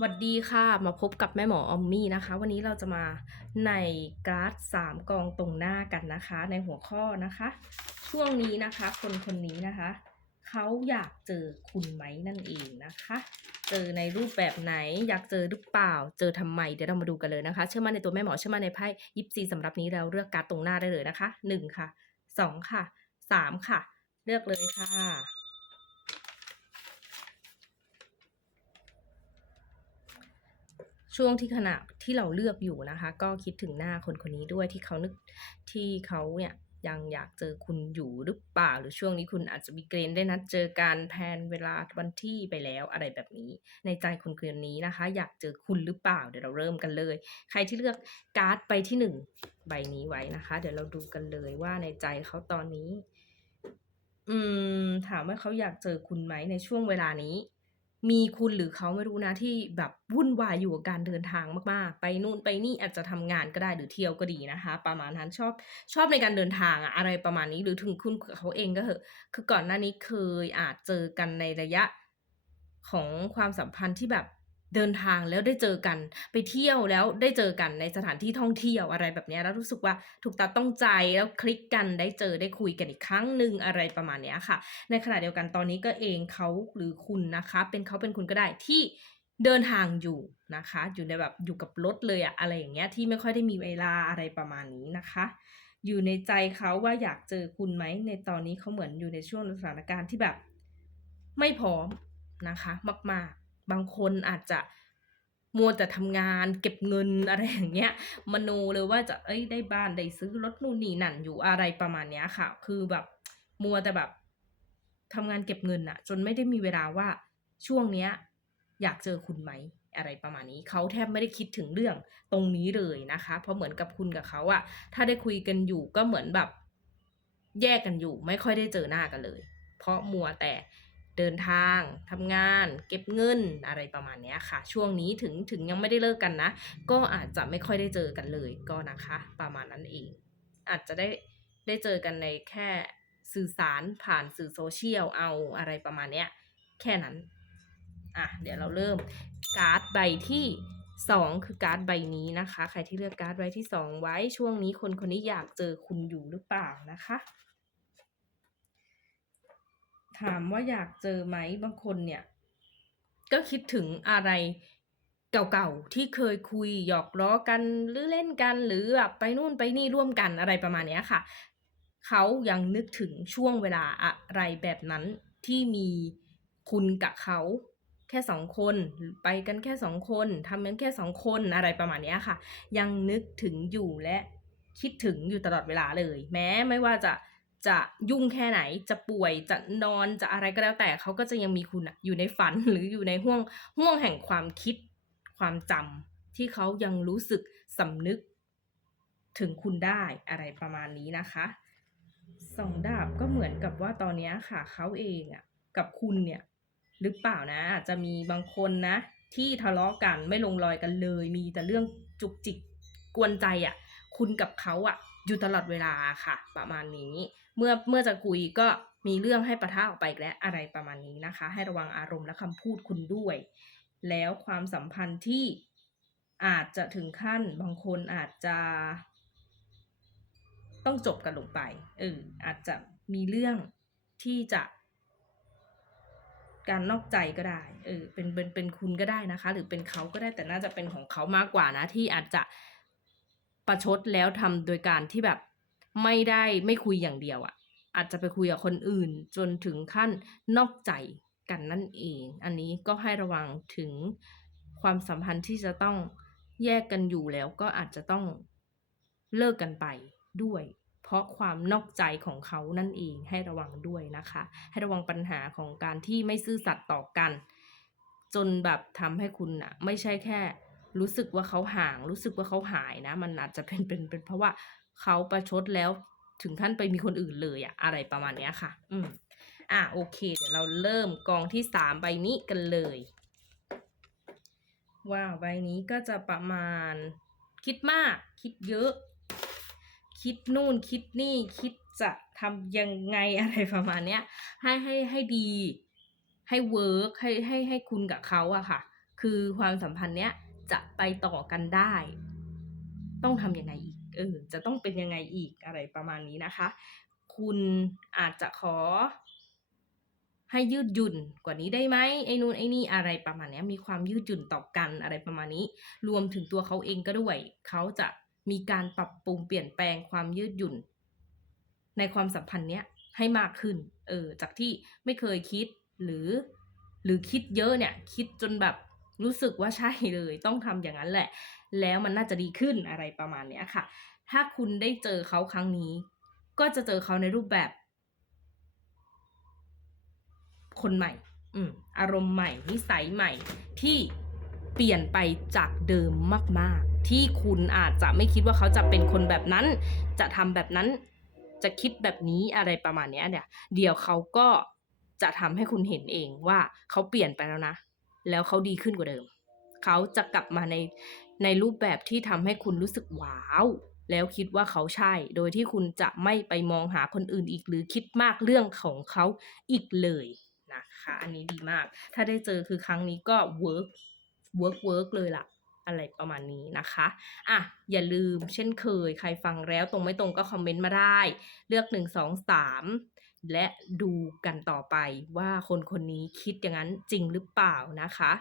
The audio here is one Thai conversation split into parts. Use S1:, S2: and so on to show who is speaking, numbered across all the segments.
S1: หวัดดีค่ะ มาพบกับแม่หมอออมมี่นะคะ วันนี้เราจะมาในการ์ดสามกองตรงหน้ากันนะคะ ในหัวข้อนะคะ ช่วงนี้นะคะ คนคนนี้นะคะเขาอยากเจอคุณไหมนั่นเองนะคะ เจอในรูปแบบไหนอยากเจอหรือเปล่า เจอทำไมเดี๋ยวเรามาดูกันเลยนะคะ เชื่อมั่นในตัวแม่หมอเชื่อมั่นในไพ่ยิปซีสำหรับนี้เราเลือกการ์ดตรงหน้าได้เลยนะคะหนึ่งค่ะสองค่ะสามค่ะ เลือกเลยค่ะ ช่วงที่ขณะที่เราเลือกอยู่นะคะ ก็คิดถึงหน้าคนคนนี้ด้วยที่เขานึกที่เขาเนี่ยยังอยากเจอคุณอยู่หรือเปล่า หรือช่วงนี้คุณอาจจะมีเกณฑ์ได้นัดเจอการแพนเวลาวันที่ไปแล้วอะไรแบบนี้ ในใจคนคนนี้นะคะ อยากเจอคุณหรือเปล่า เดี๋ยวเราเริ่มกันเลย ใครที่เลือกการ์ดไปที่หนึ่งใบนี้ไว้นะคะ เดี๋ยวเราดูกันเลยว่าในใจเขาตอนนี้ อืม ถามว่าเขาอยากเจอคุณไหมในช่วงเวลานี้ มีคุณหรือเขาไม่รู้นะที่แบบวุ่นวายอยู่กับการเดินทางมากๆ ไปนู่นไปนี่อาจจะทำงานก็ได้หรือเที่ยวก็ดีนะคะ ประมาณนั้นชอบชอบในการเดินทางอะอะไรประมาณนี้หรือถึงคุณเขาเองก็เหอะคือก่อนหน้านี้เคยอาจเจอกันในระยะของความสัมพันธ์ที่แบบ เดินทางแล้วได้เจอกัน ไปเที่ยวแล้วได้เจอกันในสถานที่ท่องเที่ยวอะไรแบบนี้แล้วรู้สึกว่าถูกตาต้องใจแล้วคลิกกันได้เจอได้คุยกันอีกครั้งหนึ่งอะไรประมาณนี้ค่ะ ในขณะเดียวกันตอนนี้ก็เองเขาหรือคุณนะคะ เป็นเขาเป็นคุณก็ได้ที่เดินทางอยู่นะคะ อยู่ในแบบอยู่กับรถเลยอะอะไรอย่างเงี้ยที่ไม่ค่อยได้มีเวลาอะไรประมาณนี้นะคะ อยู่ในใจเขาว่าอยากเจอคุณไหมในตอนนี้เขาเหมือนอยู่ในช่วงสถานการณ์ที่แบบ ไม่พร้อมนะคะ มาก ๆ บางคนอาจจะมัวแต่ทำงานเก็บเงินอะไรอย่างเงี้ยมโนเลยว่าจะเอ้ยได้บ้านได้ซื้อรถนู่นนี่นั่นอยู่อะไรประมาณเนี้ยค่ะ คือแบบมัวแต่แบบทำงานเก็บเงินอะจนไม่ได้มีเวลาว่าช่วงเนี้ย อยากเจอคุณไหมอะไรประมาณนี้เขาแทบไม่ได้คิดถึงเรื่องตรงนี้เลยนะคะ เพราะเหมือนกับคุณกับเขาอะถ้าได้คุยกันอยู่ก็เหมือนแบบ แยกกันอยู่ ไม่ค่อยได้เจอหน้ากันเลย เพราะมัวแต่ เดินทางทำงาน เก็บเงินอะไรประมาณนี้ค่ะ ช่วงนี้ถึงถึงยังไม่ได้เลิกกันนะ ก็อาจจะไม่ค่อยได้เจอกันเลยก็นะคะ ประมาณนั้นเอง อาจจะได้ได้เจอกันในแค่สื่อสารผ่านสื่อโซเชียลเอาอะไรประมาณนี้แค่นั้นอะเดี๋ยวเราเริ่มการ์ดใบที่สองคือการ์ดใบนี้นะคะ ใครที่เลือกการ์ดใบที่สองไว้ช่วงนี้คนคนนี้อยากเจอคุณอยู่หรือเปล่านะคะ ถามว่าอยากเจอไหมบางคนเนี่ย ก็คิดถึงอะไรเก่าๆที่เคยคุยหยอกล้อกันหรือเล่นกันหรือแบบไปนู่นไปนี่ร่วมกันอะไรประมาณนี้ค่ะ เขายังนึกถึงช่วงเวลาอะไรแบบนั้นที่มีคุณกับเขาแค่สองคนไปกันแค่สองคนทำกันแค่สองคนอะไรประมาณนี้ค่ะ ยังนึกถึงอยู่และคิดถึงอยู่ตลอดเวลาเลย แม้ไม่ว่าจะ จะยุ่งแค่ไหนจะป่วยจะนอนจะอะไรก็แล้วแต่เขาก็จะยังมีคุณอยู่ในฝันหรืออยู่ในห่วงห่วงแห่งความคิดความจำที่เขายังรู้สึกสำนึกถึงคุณได้อะไรประมาณนี้นะคะสองดาบก็เหมือนกับว่าตอนนี้ค่ะเขาเองอะกับคุณเนี่ยหรือเปล่านะอาจจะมีบางคนนะ ที่ทะเลาะกันไม่ลงรอยกันเลย มีแต่เรื่องจุกจิกกวนใจอะ่ะ คุณกับเขาอะ่ะ อยู่ตลอดเวลาค่ะ ประมาณนี้ เมื่อเมื่อจะคุยก็มีเรื่องให้ประทะออกไปและอะไรประมาณนี้นะคะ ให้ระวังอารมณ์และคำพูดคุณด้วย แล้วความสัมพันธ์ที่อาจจะถึงขั้นบางคนอาจจะ ต้องจบกันลงไปเอออาจจะมีเรื่องที่จะ การนอกใจก็ได้เออเป็นเป็นเป็นคุณก็ได้นะคะ หรือเป็นเขาก็ได้แต่น่าจะเป็นของเขามากกว่านะที่อาจจะประชดแล้วทำโดยการที่แบบ ไม่ได้ไม่คุยอย่างเดียวอะ่ะ อาจจะไปคุยกับคนอื่น จนถึงขั้นนอกใจกันนั่นเอง อันนี้ก็ให้ระวังถึงความสัมพันธ์ที่จะต้องแยกกันอยู่แล้วก็อาจจะต้องเลิกกันไปด้วย เพราะความนอกใจของเขานั่นเองให้ระวังด้วยนะคะ ให้ระวังปัญหาของการที่ไม่ซื่อสัตย์ต่อกัน จนแบบทำให้คุณอะไม่ใช่แค่ รู้สึกว่าเขาห่าง รู้สึกว่าเขาหายนะ มันอาจจะเป็นเป็นเป็นเพราะว่า เขาประชดแล้วถึงขั้นไปมีคนอื่นเลยอะอะไรประมาณเนี้ยค่ะ อืมอะโอเค เดี๋ยวเราเริ่มกองที่สามใบนี้กันเลยว้าวใบนี้ก็จะประมาณ คิดมาก คิดเยอะ คิดนู่นคิดนี่คิดจะทำยังไงอะไรประมาณเนี้ยให้ให้ให้ดี ให้เวิร์กให้ให้ให้คุณกับเขาอะค่ะ คือความสัมพันธ์เนี้ยจะไปต่อกันได้ ต้องทำยังไงอีก เออจะต้องเป็นยังไงอีกอะไรประมาณนี้นะคะ คุณอาจจะขอ ให้ยืดหยุ่นกว่านี้ได้ไหมไอ้นู่นไอ้นี่อะไรประมาณนี้มีความยืดหยุ่นต่อกันอะไรประมาณนี้ รวมถึงตัวเขาเองก็ด้วยเขาจะมีการปรับปรุงเปลี่ยนแปลงความยืดหยุ่น ในความสัมพันธ์เนี้ยให้มากขึ้น เออ จากที่ไม่เคยคิดหรือ หรือคิดเยอะเนี่ย คิดจนแบบ รู้สึกว่าใช่เลยต้องทำอย่างนั้นแหละ แล้วมันน่าจะดีขึ้นอะไรประมาณเนี้ยค่ะ ถ้าคุณได้เจอเขาครั้งนี้ ก็จะเจอเขาในรูปแบบ คนใหม่ อืมอารมณ์ใหม่ นิสัยใหม่ ที่เปลี่ยนไปจากเดิมมาก ๆ ที่คุณอาจจะไม่คิดว่าเขาจะเป็นคนแบบนั้น จะทำแบบนั้นจะคิดแบบนี้อะไรประมาณเนี้ยเนี่ย เดี๋ยวเขาก็จะทำให้คุณเห็นเองว่าเขาเปลี่ยนไปแล้วนะ แล้วเขาดีขึ้นกว่าเดิม เขาจะกลับมาในในรูปแบบที่ทำให้คุณรู้สึกว้าว แล้วคิดว่าเขาใช่ โดยที่คุณจะไม่ไปมองหาคนอื่นอีก หรือคิดมากเรื่องของเขาอีกเลยนะคะ อันนี้ดีมาก ถ้าได้เจอคือครั้งนี้ก็เวิร์กเวิร์กเวิร์กเลยล่ะ อะไรประมาณนี้นะคะอะอย่าลืมเช่นเคย ใครฟังแล้วตรงไม่ตรงก็คอมเมนต์มาได้ เลือก 1 2 3 และดูกันต่อไปว่าคนคนนี้คิดอย่างนั้นจริงหรือเปล่านะคะ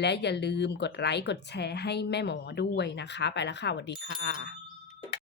S1: และอย่าลืมกดไลค์กดแชร์ให้แม่หมอด้วยนะคะ ไปแล้วค่ะสวัสดีค่ะ